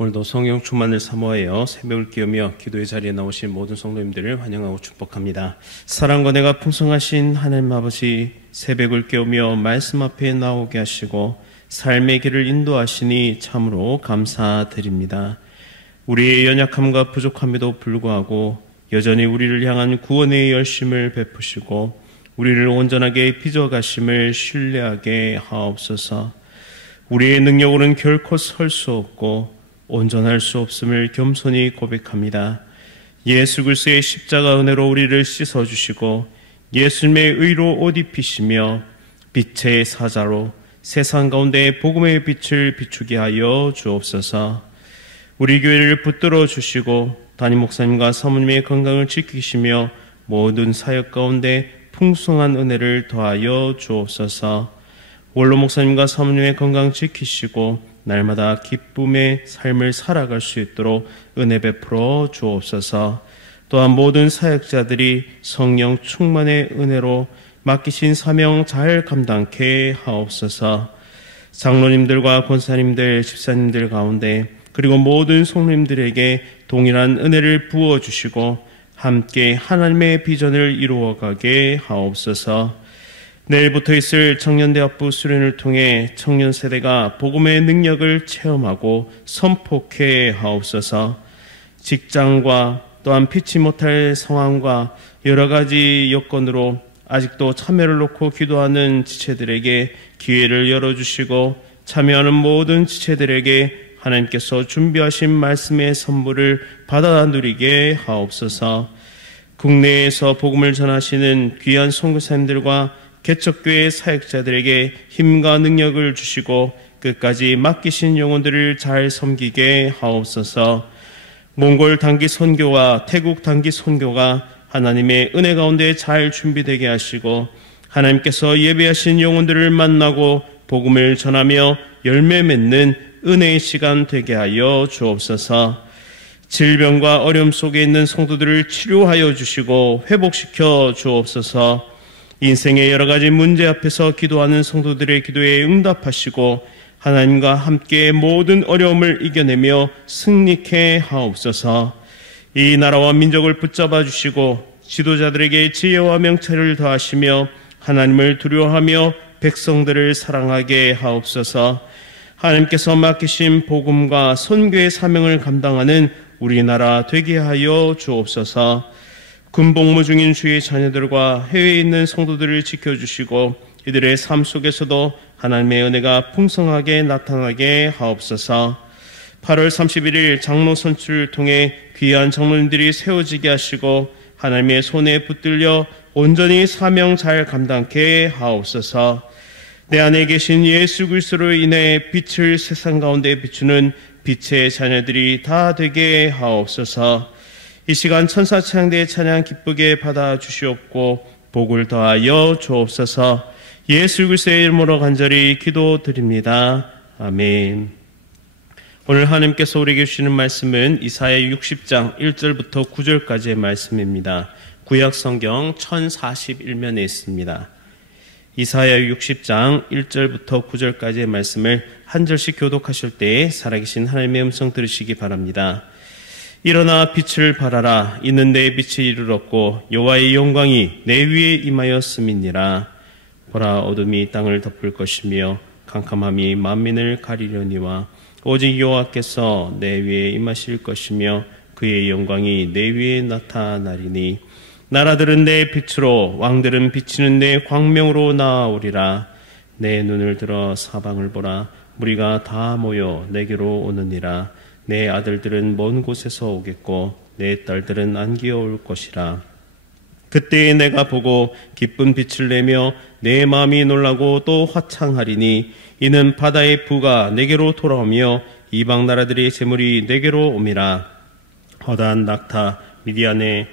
오늘도 성령 충만을 사모하여 새벽을 깨우며 기도의 자리에 나오신 모든 성도님들을 환영하고 축복합니다. 사랑과 은혜가 풍성하신 하나님 아버지, 새벽을 깨우며 말씀 앞에 나오게 하시고 삶의 길을 인도하시니 참으로 감사드립니다. 우리의 연약함과 부족함에도 불구하고 여전히 우리를 향한 구원의 열심을 베푸시고 우리를 온전하게 빚어가심을 신뢰하게 하옵소서. 우리의 능력으로는 결코 설 수 없고 온전할 수 없음을 겸손히 고백합니다. 예수 그리스도의 십자가 은혜로 우리를 씻어주시고 예수님의 의로 옷 입히시며 빛의 사자로 세상 가운데 복음의 빛을 비추게 하여 주옵소서. 우리 교회를 붙들어 주시고 담임 목사님과 사모님의 건강을 지키시며 모든 사역 가운데 풍성한 은혜를 더하여 주옵소서. 원로 목사님과 사모님의 건강 지키시고 날마다 기쁨의 삶을 살아갈 수 있도록 은혜 베풀어 주옵소서. 또한 모든 사역자들이 성령 충만의 은혜로 맡기신 사명 잘 감당케 하옵소서. 장로님들과 권사님들, 집사님들 가운데 그리고 모든 성도님들에게 동일한 은혜를 부어주시고 함께 하나님의 비전을 이루어가게 하옵소서. 내일부터 있을 청년대학부 수련을 통해 청년 세대가 복음의 능력을 체험하고 선포케 하옵소서. 직장과 또한 피치 못할 상황과 여러 가지 여건으로 아직도 참여를 놓고 기도하는 지체들에게 기회를 열어주시고 참여하는 모든 지체들에게 하나님께서 준비하신 말씀의 선물을 받아 누리게 하옵소서. 국내에서 복음을 전하시는 귀한 선교사님들과 개척교회 사역자들에게 힘과 능력을 주시고 끝까지 맡기신 영혼들을 잘 섬기게 하옵소서. 몽골 단기 선교와 태국 단기 선교가 하나님의 은혜 가운데 잘 준비되게 하시고 하나님께서 예배하신 영혼들을 만나고 복음을 전하며 열매 맺는 은혜의 시간 되게 하여 주옵소서. 질병과 어려움 속에 있는 성도들을 치료하여 주시고 회복시켜 주옵소서. 인생의 여러 가지 문제 앞에서 기도하는 성도들의 기도에 응답하시고 하나님과 함께 모든 어려움을 이겨내며 승리케 하옵소서. 이 나라와 민족을 붙잡아 주시고 지도자들에게 지혜와 명철을 더하시며 하나님을 두려워하며 백성들을 사랑하게 하옵소서. 하나님께서 맡기신 복음과 선교의 사명을 감당하는 우리나라 되게 하여 주옵소서. 군복무 중인 주의 자녀들과 해외에 있는 성도들을 지켜주시고 이들의 삶 속에서도 하나님의 은혜가 풍성하게 나타나게 하옵소서. 8월 31일 장로 선출을 통해 귀한 장로님들이 세워지게 하시고 하나님의 손에 붙들려 온전히 사명 잘 감당케 하옵소서. 내 안에 계신 예수 그리스도로 인해 빛을 세상 가운데 비추는 빛의 자녀들이 다 되게 하옵소서. 이 시간 천사 찬양대의 찬양 기쁘게 받아 주시옵고 복을 더하여 주옵소서. 예수 그리스도의 이름으로 간절히 기도드립니다. 아멘. 오늘 하나님께서 우리에게 주시는 말씀은 이사야 60장 1절부터 9절까지의 말씀입니다. 구약 성경 1041면에 있습니다. 이사야 60장 1절부터 9절까지의 말씀을 한 절씩 교독하실 때에 살아계신 하나님의 음성 들으시기 바랍니다. 일어나 빛을 발하라. 이는 내 빛이 이르렀고 여호와의 영광이 내 위에 임하였음이니라. 보라, 어둠이 땅을 덮을 것이며 캄캄함이 만민을 가리려니와 오직 여호와께서 내 위에 임하실 것이며 그의 영광이 내 위에 나타나리니 나라들은 내 빛으로 왕들은 비치는 내 광명으로 나아오리라. 내 눈을 들어 사방을 보라. 무리가 다 모여 내게로 오느니라. 내 아들들은 먼 곳에서 오겠고 내 딸들은 안기어 올 것이라. 그때에 내가 보고 기쁜 빛을 내며 내 마음이 놀라고 또 화창하리니 이는 바다의 부가 내게로 돌아오며 이방 나라들의 재물이 내게로 옴이라. 허다한 낙타 미디안의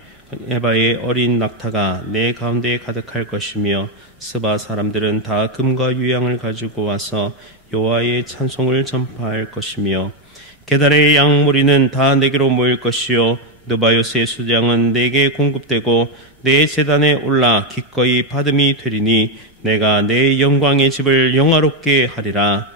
에바의 어린 낙타가 내 가운데에 가득할 것이며 스바 사람들은 다 금과 유향을 가지고 와서 여호와의 찬송을 전파할 것이며 게달의 양무리는 다 내게로 모일 것이요 느바요스의 수장은 내게 공급되고 내 제단에 올라 기꺼이 받음이 되리니 내가 내 영광의 집을 영화롭게 하리라.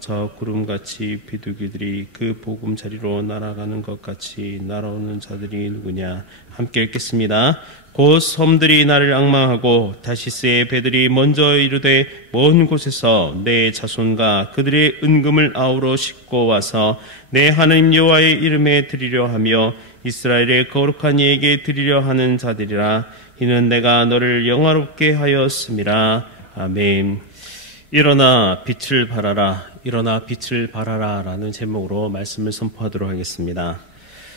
저 구름같이 비둘기들이 그 보금자리로 날아가는 것 같이 날아오는 자들이 누구냐. 함께 읽겠습니다. 곧 섬들이 나를 앙망하고 다시스의 배들이 먼저 이르되 먼 곳에서 내 자손과 그들의 은금을 아우러 싣고 와서 내 하나님 여호와의 이름에 드리려 하며 이스라엘의 거룩한 이에게 드리려 하는 자들이라. 이는 내가 너를 영화롭게 하였음이라. 아멘. 일어나 빛을 발하라, 일어나 빛을 발하라 라는 제목으로 말씀을 선포하도록 하겠습니다.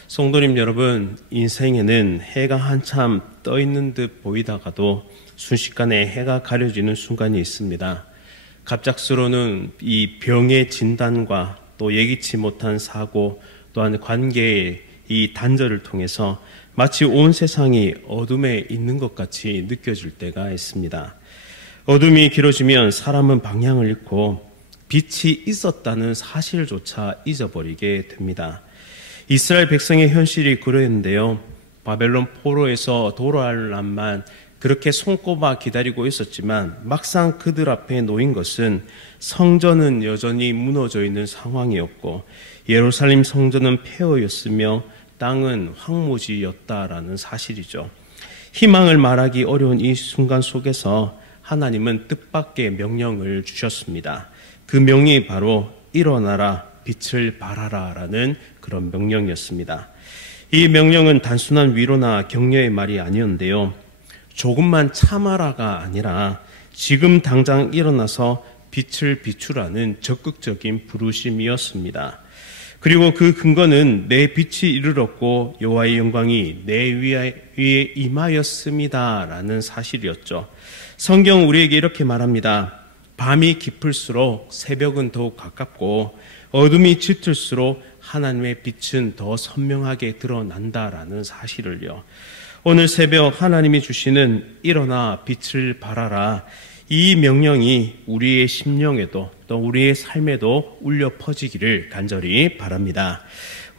성도님 여러분, 인생에는 해가 한참 떠 있는 듯 보이다가도 순식간에 해가 가려지는 순간이 있습니다. 갑작스러운 이 병의 진단과 또 예기치 못한 사고, 또한 관계의 이 단절을 통해서 마치 온 세상이 어둠에 있는 것 같이 느껴질 때가 있습니다. 어둠이 길어지면 사람은 방향을 잃고 빛이 있었다는 사실조차 잊어버리게 됩니다. 이스라엘 백성의 현실이 그러했는데요. 바벨론 포로에서 돌아올 날만 그렇게 손꼽아 기다리고 있었지만 막상 그들 앞에 놓인 것은 성전은 여전히 무너져 있는 상황이었고 예루살렘 성전은 폐허였으며 땅은 황무지였다라는 사실이죠. 희망을 말하기 어려운 이 순간 속에서 하나님은 뜻밖의 명령을 주셨습니다. 그 명령이 바로 일어나라, 빛을 발하라 라는 그런 명령이었습니다. 이 명령은 단순한 위로나 격려의 말이 아니었는데요. 조금만 참아라가 아니라 지금 당장 일어나서 빛을 비추라는 적극적인 부르심이었습니다. 그리고 그 근거는 내 빛이 이르렀고 여호와의 영광이 내 위에 임하였습니다 라는 사실이었죠. 성경 우리에게 이렇게 말합니다. 밤이 깊을수록 새벽은 더욱 가깝고 어둠이 짙을수록 하나님의 빛은 더 선명하게 드러난다라는 사실을요. 오늘 새벽 하나님이 주시는 일어나 빛을 발하라, 이 명령이 우리의 심령에도 또 우리의 삶에도 울려 퍼지기를 간절히 바랍니다.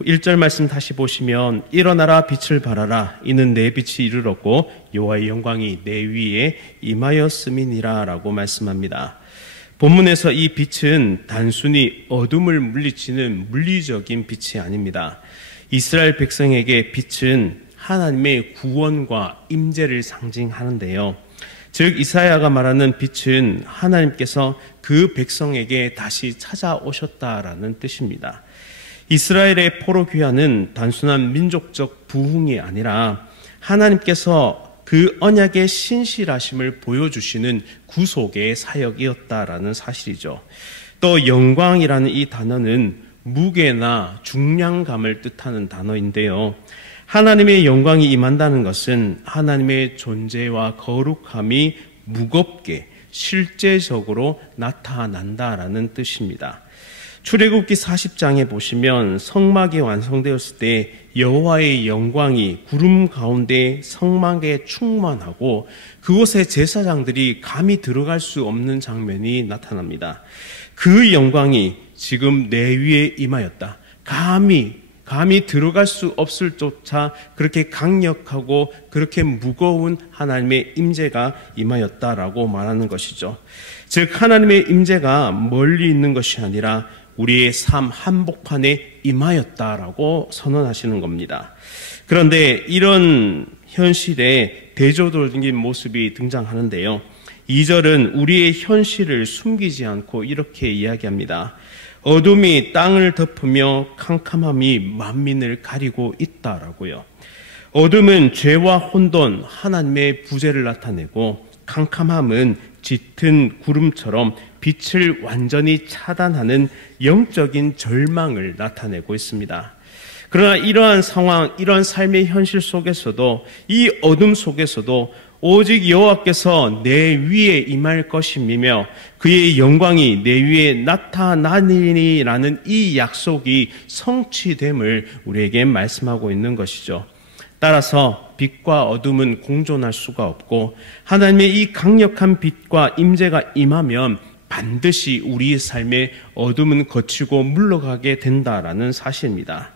1절 말씀 다시 보시면 일어나라 빛을 발하라, 이는 내 빛이 이르렀고 여호와의 영광이 내 위에 임하였음이니라 라고 말씀합니다. 본문에서 이 빛은 단순히 어둠을 물리치는 물리적인 빛이 아닙니다. 이스라엘 백성에게 빛은 하나님의 구원과 임재를 상징하는데요. 즉 이사야가 말하는 빛은 하나님께서 그 백성에게 다시 찾아오셨다라는 뜻입니다. 이스라엘의 포로 귀환은 단순한 민족적 부흥이 아니라 하나님께서 그 언약의 신실하심을 보여주시는 구속의 사역이었다라는 사실이죠. 또 영광이라는 이 단어는 무게나 중량감을 뜻하는 단어인데요. 하나님의 영광이 임한다는 것은 하나님의 존재와 거룩함이 무겁게 실제적으로 나타난다라는 뜻입니다. 출애굽기 40장에 보시면 성막이 완성되었을 때 여호와의 영광이 구름 가운데 성막에 충만하고 그곳에 제사장들이 감히 들어갈 수 없는 장면이 나타납니다. 그 영광이 지금 내 위에 임하였다. 감히 들어갈 수 없을 조차 그렇게 강력하고 그렇게 무거운 하나님의 임재가 임하였다라고 말하는 것이죠. 즉 하나님의 임재가 멀리 있는 것이 아니라 우리의 삶 한복판에 임하였다라고 선언하시는 겁니다. 그런데 이런 현실에 대조적인 모습이 등장하는데요. 2절은 우리의 현실을 숨기지 않고 이렇게 이야기합니다. 어둠이 땅을 덮으며 캄캄함이 만민을 가리고 있다라고요. 어둠은 죄와 혼돈, 하나님의 부재를 나타내고 캄캄함은 짙은 구름처럼 빛을 완전히 차단하는 영적인 절망을 나타내고 있습니다. 그러나 이러한 상황, 이러한 삶의 현실 속에서도 이 어둠 속에서도 오직 여호와께서 내 위에 임할 것임이며 그의 영광이 내 위에 나타나리라는 이 약속이 성취됨을 우리에게 말씀하고 있는 것이죠. 따라서 빛과 어둠은 공존할 수가 없고 하나님의 이 강력한 빛과 임재가 임하면 반드시 우리의 삶에 어둠은 거치고 물러가게 된다라는 사실입니다.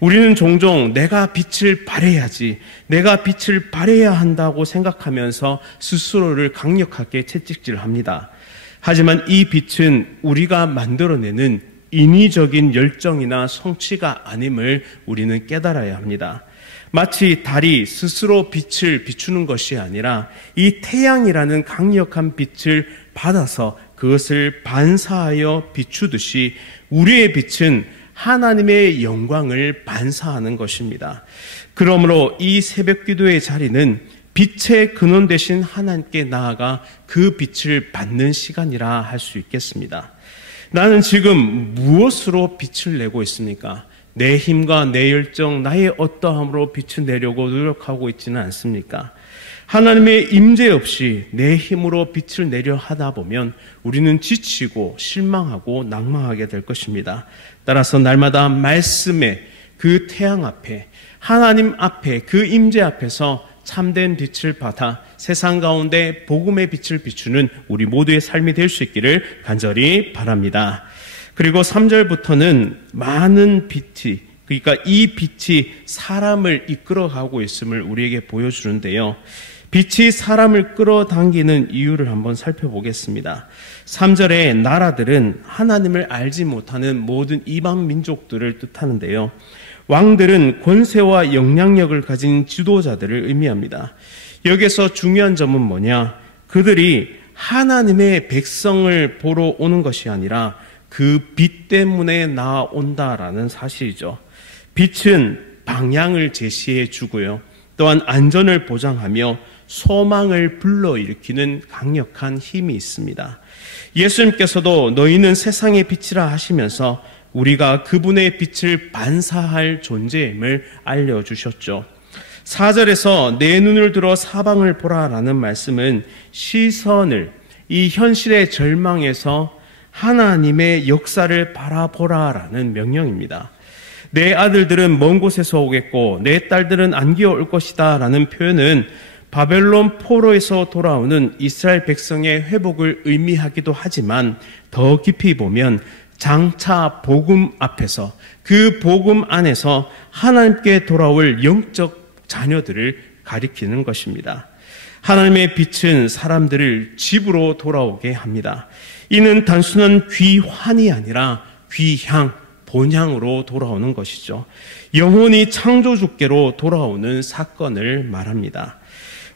우리는 종종 내가 빛을 발해야지, 내가 빛을 발해야 한다고 생각하면서 스스로를 강력하게 채찍질합니다. 하지만 이 빛은 우리가 만들어내는 인위적인 열정이나 성취가 아님을 우리는 깨달아야 합니다. 마치 달이 스스로 빛을 비추는 것이 아니라 이 태양이라는 강력한 빛을 받아서 그것을 반사하여 비추듯이 우리의 빛은 하나님의 영광을 반사하는 것입니다. 그러므로 이 새벽기도의 자리는 빛의 근원 되신 하나님께 나아가 그 빛을 받는 시간이라 할 수 있겠습니다. 나는 지금 무엇으로 빛을 내고 있습니까? 내 힘과 내 열정, 나의 어떠함으로 빛을 내려고 노력하고 있지는 않습니까? 하나님의 임재 없이 내 힘으로 빛을 내려 하다 보면 우리는 지치고 실망하고 낭망하게 될 것입니다. 따라서 날마다 말씀의 그 태양 앞에, 하나님 앞에, 그 임재 앞에서 참된 빛을 받아 세상 가운데 복음의 빛을 비추는 우리 모두의 삶이 될 수 있기를 간절히 바랍니다. 그리고 3절부터는 많은 빛이, 그러니까 이 빛이 사람을 이끌어가고 있음을 우리에게 보여주는데요. 빛이 사람을 끌어당기는 이유를 한번 살펴보겠습니다. 3절에 나라들은 하나님을 알지 못하는 모든 이방 민족들을 뜻하는데요. 왕들은 권세와 영향력을 가진 지도자들을 의미합니다. 여기서 중요한 점은 뭐냐? 그들이 하나님의 백성을 보러 오는 것이 아니라 그 빛 때문에 나아온다라는 사실이죠. 빛은 방향을 제시해 주고요. 또한 안전을 보장하며 소망을 불러일으키는 강력한 힘이 있습니다. 예수님께서도 너희는 세상의 빛이라 하시면서 우리가 그분의 빛을 반사할 존재임을 알려주셨죠. 4절에서 내 눈을 들어 사방을 보라라는 말씀은 시선을 이 현실의 절망에서 하나님의 역사를 바라보라라는 명령입니다. 내 아들들은 먼 곳에서 오겠고 내 딸들은 안기어 올 것이다 라는 표현은 바벨론 포로에서 돌아오는 이스라엘 백성의 회복을 의미하기도 하지만 더 깊이 보면 장차 복음 앞에서 그 복음 안에서 하나님께 돌아올 영적 자녀들을 가리키는 것입니다. 하나님의 빛은 사람들을 집으로 돌아오게 합니다. 이는 단순한 귀환이 아니라 귀향, 본향으로 돌아오는 것이죠. 영혼이 창조주께로 돌아오는 사건을 말합니다.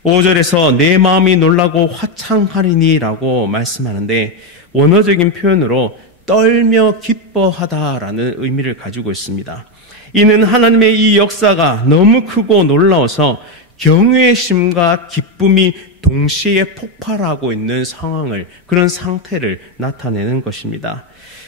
5절에서 내 마음이 놀라고 화창하리니라고 말씀하는데 원어적인 표현으로 떨며 기뻐하다라는 의미를 가지고 있습니다. 이는 하나님의 이 역사가 너무 크고 놀라워서 경외심과 기쁨이 동시에 폭발하고 있는 상황을, 그런 상태를 나타내는 것입니다.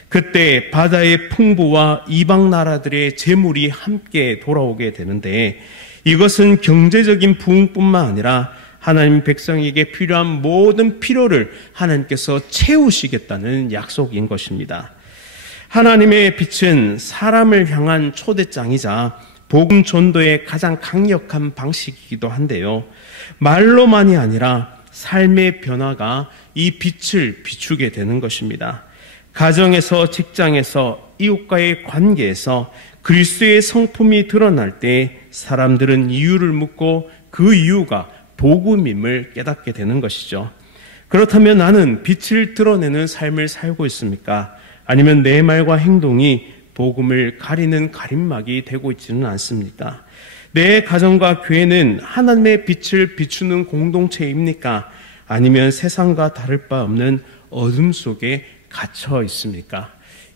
그때 바다의 풍부와 이방 나라들의 재물이 함께 돌아오게 되는데 이것은 경제적인 부흥뿐만 아니라 하나님 백성에게 필요한 모든 필요를 하나님께서 채우시겠다는 약속인 것입니다. 하나님의 빛은 사람을 향한 초대장이자 복음 전도의 가장 강력한 방식이기도 한데요. 말로만이 아니라 삶의 변화가 이 빛을 비추게 되는 것입니다. 가정에서, 직장에서, 이웃과의 관계에서 그리스도의 성품이 드러날 때 사람들은 이유를 묻고 그 이유가 복음임을 깨닫게 되는 것이죠. 그렇다면 나는 빛을 드러내는 삶을 살고 있습니까? 아니면 내 말과 행동이 복음을 가리는 가림막이 되고 있지는 않습니까? 내 가정과 교회는 하나님의 빛을 비추는 공동체입니까? 아니면 세상과 다를 바 없는 어둠 속에 갇혀 있습니까?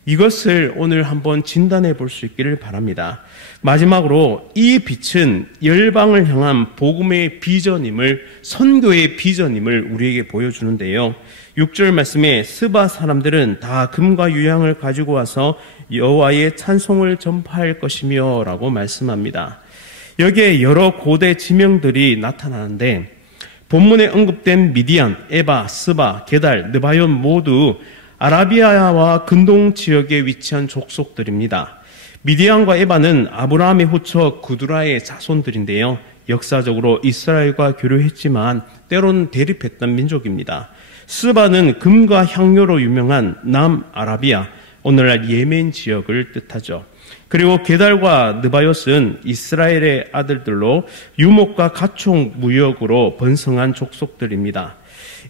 이것을 오늘 한번 진단해 볼 수 있기를 바랍니다. 마지막으로 이 빛은 열방을 향한 복음의 비전임을, 선교의 비전임을 우리에게 보여주는데요. 6절 말씀에 스바 사람들은 다 금과 유향을 가지고 와서 여호와의 찬송을 전파할 것이며 라고 말씀합니다. 여기에 여러 고대 지명들이 나타나는데 본문에 언급된 미디안, 에바, 스바, 게달, 느바yon 모두 아라비아와 근동 지역에 위치한 족속들입니다. 미디안과 에바는 아브라함의 후처 구두라의 자손들인데요. 역사적으로 이스라엘과 교류했지만 때로는 대립했던 민족입니다. 스바는 금과 향료로 유명한 남아라비아, 오늘날 예멘 지역을 뜻하죠. 그리고 게달과 느바요스는 이스라엘의 아들들로 유목과 가축 무역으로 번성한 족속들입니다.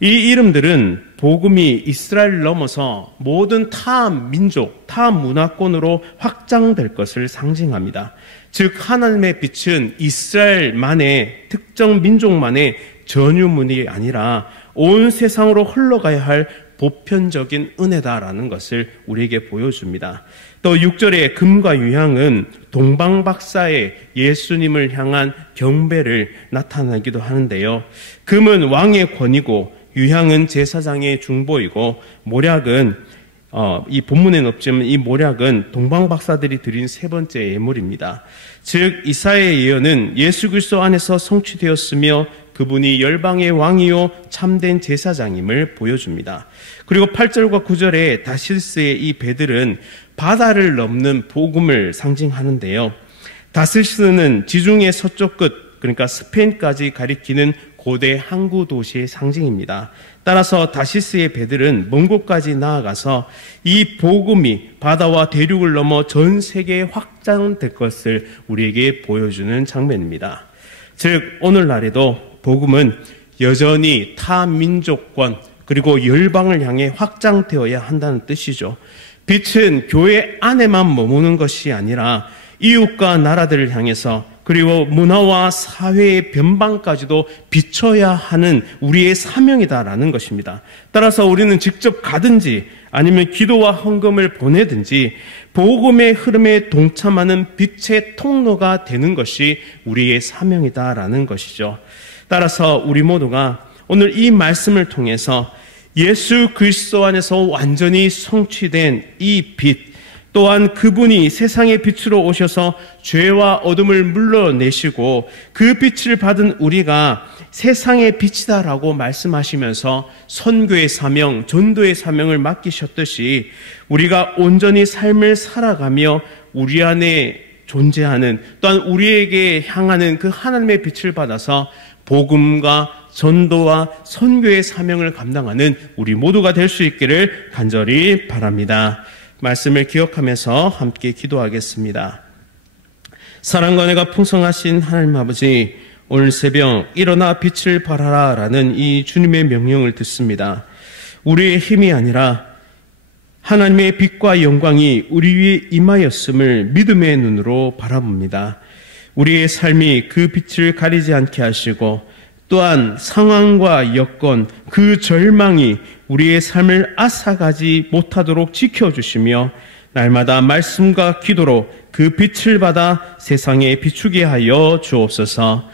이 이름들은 복음이 이스라엘을 넘어서 모든 타 민족, 타 문화권으로 확장될 것을 상징합니다. 즉 하나님의 빛은 이스라엘만의 특정 민족만의 전유문이 아니라 온 세상으로 흘러가야 할 보편적인 은혜다라는 것을 우리에게 보여줍니다. 또 6절의 금과 유향은 동방박사의 예수님을 향한 경배를 나타내기도 하는데요. 금은 왕의 권위고 유향은 제사장의 중보이고 모략은 이 본문에는 없지만 이 모략은 동방박사들이 드린 세 번째 예물입니다. 즉 이사야의 예언은 예수 그리스도 안에서 성취되었으며 그분이 열방의 왕이요 참된 제사장임을 보여줍니다. 그리고 8절과 9절에 다시스의 이 배들은 바다를 넘는 복음을 상징하는데요. 다시스는 지중해 서쪽 끝, 그러니까 스페인까지 가리키는 고대 항구 도시의 상징입니다. 따라서 다시스의 배들은 먼 곳까지 나아가서 이 복음이 바다와 대륙을 넘어 전 세계에 확장될 것을 우리에게 보여주는 장면입니다. 즉 오늘날에도 복음은 여전히 타 민족권 그리고 열방을 향해 확장되어야 한다는 뜻이죠. 빛은 교회 안에만 머무는 것이 아니라 이웃과 나라들을 향해서 그리고 문화와 사회의 변방까지도 비춰야 하는 우리의 사명이다라는 것입니다. 따라서 우리는 직접 가든지 아니면 기도와 헌금을 보내든지 복음의 흐름에 동참하는 빛의 통로가 되는 것이 우리의 사명이다라는 것이죠. 따라서 우리 모두가 오늘 이 말씀을 통해서 예수 그리스도 안에서 완전히 성취된 이 빛, 또한 그분이 세상의 빛으로 오셔서 죄와 어둠을 물러내시고 그 빛을 받은 우리가 세상의 빛이다라고 말씀하시면서 선교의 사명, 전도의 사명을 맡기셨듯이 우리가 온전히 삶을 살아가며 우리 안에 존재하는 또한 우리에게 향하는 그 하나님의 빛을 받아서 복음과 전도와 선교의 사명을 감당하는 우리 모두가 될 수 있기를 간절히 바랍니다. 말씀을 기억하면서 함께 기도하겠습니다. 사랑과 은혜가 풍성하신 하나님 아버지, 오늘 새벽 일어나 빛을 발하라 라는 이 주님의 명령을 듣습니다. 우리의 힘이 아니라 하나님의 빛과 영광이 우리 위에 임하였음을 믿음의 눈으로 바라봅니다. 우리의 삶이 그 빛을 가리지 않게 하시고 또한 상황과 여건, 그 절망이 우리의 삶을 앗아가지 못하도록 지켜주시며 날마다 말씀과 기도로 그 빛을 받아 세상에 비추게 하여 주옵소서.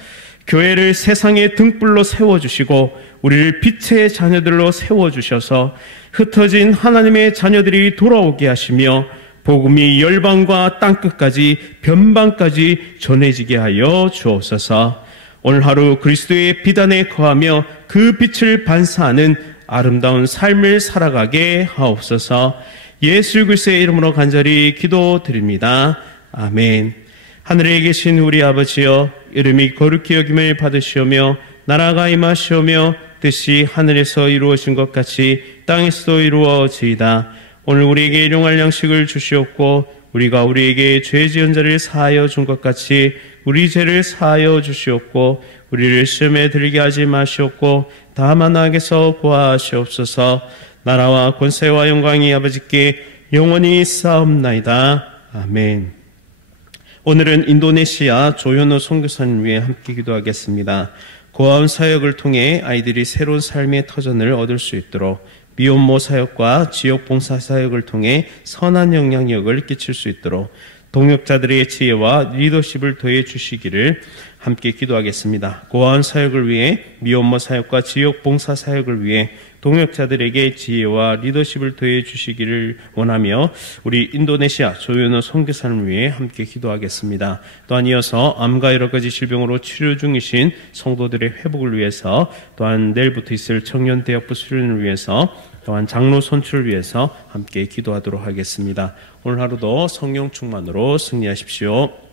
교회를 세상의 등불로 세워주시고 우리를 빛의 자녀들로 세워주셔서 흩어진 하나님의 자녀들이 돌아오게 하시며 복음이 열방과 땅끝까지 변방까지 전해지게 하여 주옵소서. 오늘 하루 그리스도의 빛 안에 거하며 그 빛을 반사하는 아름다운 삶을 살아가게 하옵소서. 예수 그리스도의 이름으로 간절히 기도드립니다. 아멘. 하늘에 계신 우리 아버지여, 이름이 거룩히 여김을 받으시오며 나라가 임하시오며 뜻이 하늘에서 이루어진 것 같이 땅에서도 이루어지이다. 오늘 우리에게 일용할 양식을 주시옵고 우리가 우리에게 죄 지은 자를 사하여 준 것 같이 우리 죄를 사하여 주시옵고 우리를 시험에 들게 하지 마시옵고 다만 악에서 구하시옵소서. 나라와 권세와 영광이 아버지께 영원히 쌓옵나이다. 아멘. 오늘은 인도네시아 조현호 선교사님 위해 함께 기도하겠습니다. 고아원 사역을 통해 아이들이 새로운 삶의 터전을 얻을 수 있도록 미혼모 사역과 지역 봉사 사역을 통해 선한 영향력을 끼칠 수 있도록 동역자들의 지혜와 리더십을 더해 주시기를 함께 기도하겠습니다. 고아원 사역을 위해 미혼모 사역과 지역 봉사 사역을 위해 동역자들에게 지혜와 리더십을 더해 주시기를 원하며 우리 인도네시아 조현호 선교사를 위해 함께 기도하겠습니다. 또한 이어서 암과 여러 가지 질병으로 치료 중이신 성도들의 회복을 위해서, 또한 내일부터 있을 청년 대학부 수련을 위해서, 또한 장로 선출을 위해서 함께 기도하도록 하겠습니다. 오늘 하루도 성령 충만으로 승리하십시오.